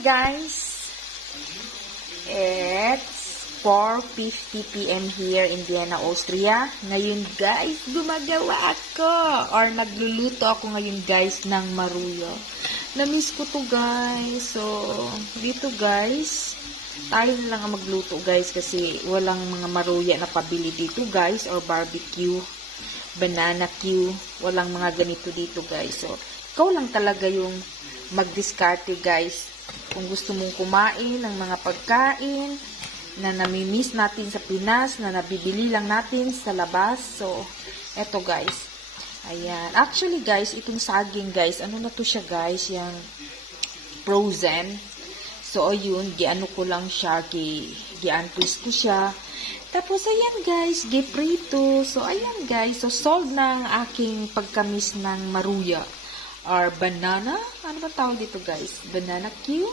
guys, it's 4:50 p.m. here in Vienna, Austria. Ngayon guys, gumagawa ako or magluluto ako ngayon guys ng maruyo. Namiss ko to guys. So, dito guys, tayo na lang ang magluto guys kasi walang mga maruya na pabili dito guys or barbecue, banana Q. Walang mga ganito dito guys. So, ikaw lang talaga yung mag-discarte guys. Kung gusto mong kumain ng mga pagkain na namimiss natin sa Pinas, na nabibili lang natin sa labas. So, eto guys. Ayan. Actually guys, itong saging guys, ano na to siya guys, yung frozen. So, ayun, giano ko lang siya, gi-untwist ko siya. Tapos, ayan guys, gi-prito. So, ayan guys, so solved na ang aking pagkamis ng maruya. Or banana, ano ba tawag dito guys? Banana Q?